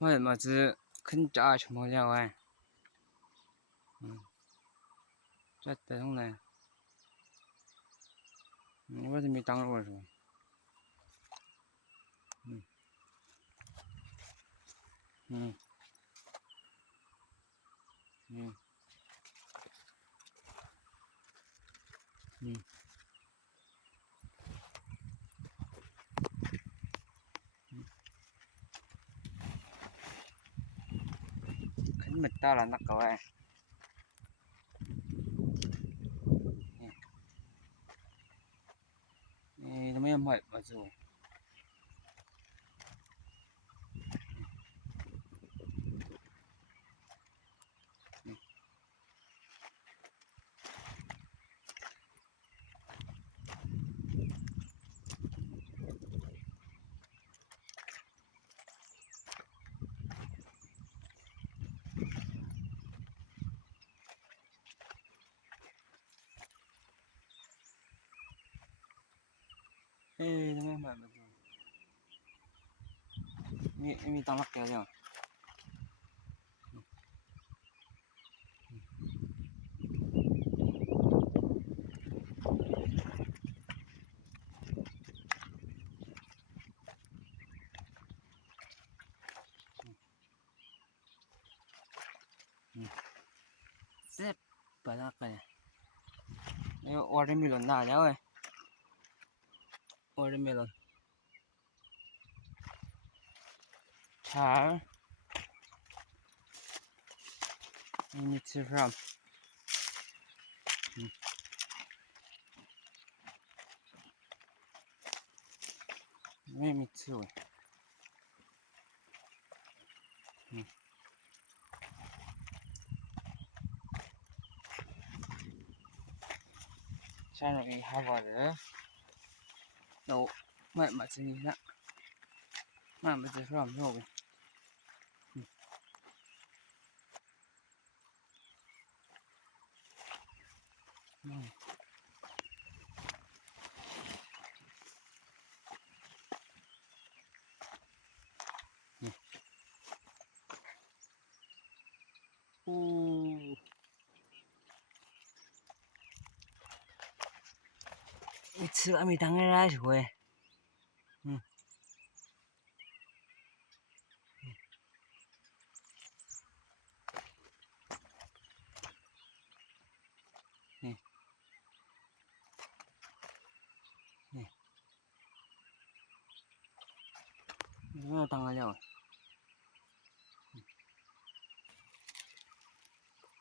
我嘛是肯炸什么了哎，这在弄呢，我这没当过是吧？嗯。肯没到了那个哎，你怎么也买不住？怎么也买不住？你当了该了？这不那个呀？那个watermelon哪了哎？watermelon。茶。你吃啥？我也没吃过。啥人给哈巴的？那我买吃你那，买吃啥没有呗？你吃了没当个来说哎？你怎么当个了？